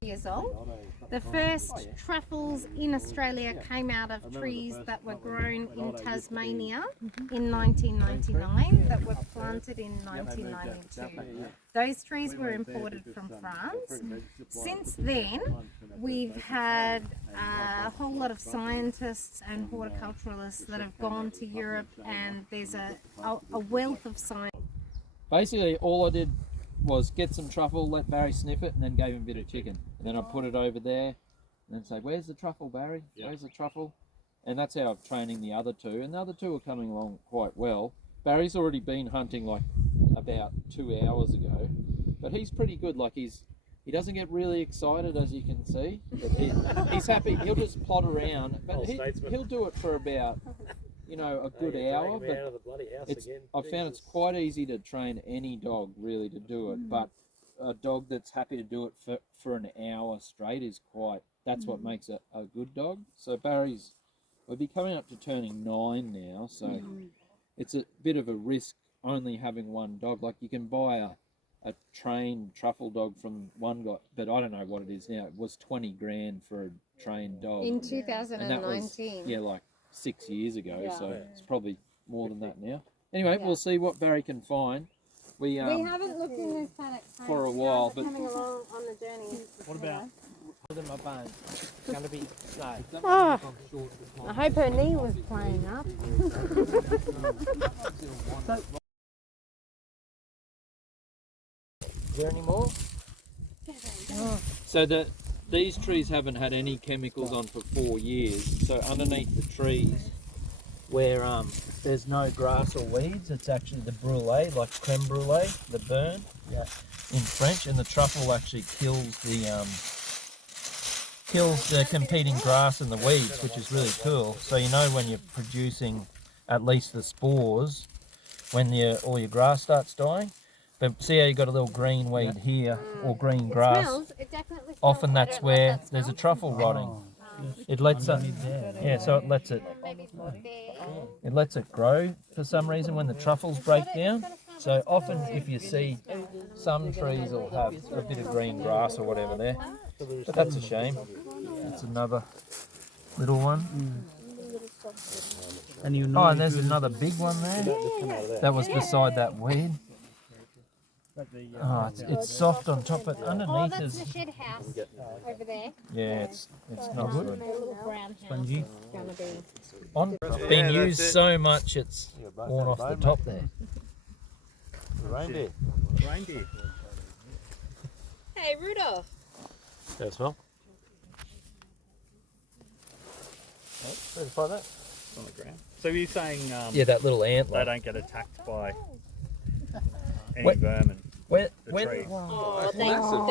years old. The first truffles in Australia came out of trees that were grown in Tasmania in 1999 that were planted in 1992. Those trees were imported from France. Since then, we've had a whole lot of scientists and horticulturalists that have gone to Europe, and there's a wealth of science. Basically, all I did was get some truffle, let Barry sniff it, and then gave him a bit of chicken. And then I put it over there, and then say, "Where's the truffle, Barry? Where's the truffle?" And that's how I'm training the other two. And the other two are coming along quite well. Barry's already been hunting like about 2 hours ago, but he's pretty good. Like he doesn't get really excited, as you can see. But he's happy. He'll just plod around, but he'll do it for about, you know, a good hour. But I found it's quite easy to train any dog really to do it, but a dog that's happy to do it for an hour straight is that's what makes it a good dog. So we'll be coming up to turning 9 now, so it's a bit of a risk only having one dog. Like you can buy a trained truffle dog from one guy, but I don't know what it is now. It was 20 grand for a trained dog. In 2019. And that was, like 6 years ago, so it's probably more than that now. Anyway, we'll see what Barry can find. We haven't looked in this paddock for a while, but coming along on the journey. What about my bones? It's going to be straight. Oh, I hope her knee was playing up. Is there any more? So these trees haven't had any chemicals on for 4 years. So underneath the trees, where there's no grass or weeds, it's actually the brulee, like creme brulee, the burn, in French, and the truffle actually kills the competing grass and the weeds, which is really cool. So you know when you're producing at least the spores, when all your grass starts dying. But see how you got a little green weed here, or green grass. It definitely smells. Often that's where there's a truffle rotting. It lets it, so it lets it grow for some reason when the truffles break down. So often if you see some trees will have a bit of green grass or whatever there, but that's a shame. That's another little one. And there's another big one there. That was beside that weed. Oh, it's soft on top, but underneath that's is... the shed house over there. Yeah, it's not good. A little brown house. It's been used so much it's worn off the top there. Reindeer. Hey, Rudolph. Go smell. Where'd you find that? It's on the ground. So you're saying Yeah, that little antler. they don't get attacked by any vermin? Where? Oh, they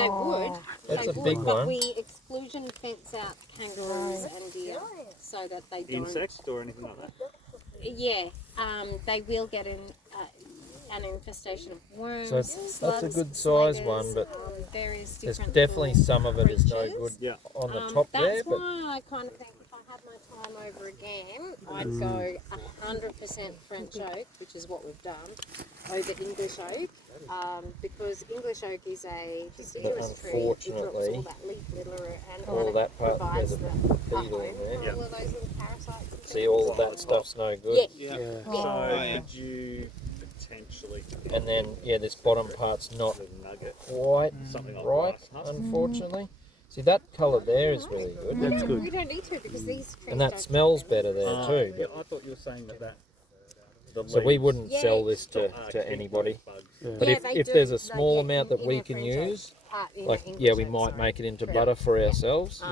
would. That's They a would, big but one. we exclusion fence out kangaroos and deer so that they don't. Insects or anything like that? Yeah, they will get an infestation of worms. So that's a good size one, but various there's different definitely little some of it is no creatures. good on the top there. That's But why I kind of think if I had my time over again, I'd go 100% French oak, which is what we've done, over English oak, because English oak is a deciduous tree. It drops unfortunately, all that leaf litter and all it that part, provides there's a the beetle home in there. for all of those little parasites. And See, all of that stuff's no good. Yeah. So could you potentially... And then, this bottom part's not nugget, quite something like right, grass nuts. unfortunately. See, that colour there is really good. That's good. We don't need to because these trees And that don't smells take better there too. Yeah, But, I thought you were saying that the so we leaves wouldn't sell this to keep anybody. those bugs. But Yeah, if they do. there's a They small get amount that in we a can French oak use, part, in like, a English we oak, might sorry. make it into butter for ourselves.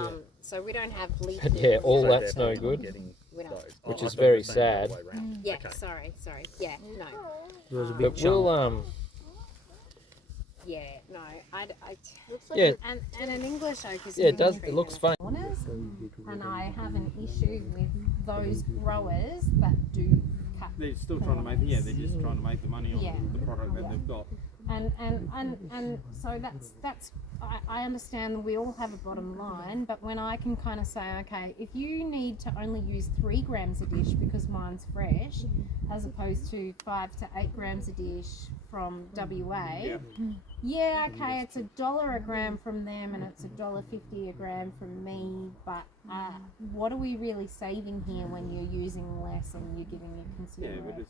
So we don't have leaf. But yeah, all So that's they're no not good. getting We don't. those. Which I is thought very you were saying the sad. other way round. Yeah, Okay. sorry. Yeah, no. There was a But we'll Yeah, no. Yeah. And an English oak is it does. It looks fun. And I have an issue with those growers that do cut. They're still trying to make, they're just trying to make the money on Yeah. the product that they've got. And so that's I understand that we all have a bottom line, but when I can kind of say, okay, if you need to only use 3 grams a dish because mine's fresh, as opposed to 5 to 8 grams a dish from WA, Yeah, okay, it's $1 a gram from them and it's $1.50 a gram from me, but what are we really saving here when you're using less and you're giving your consumer Yeah, but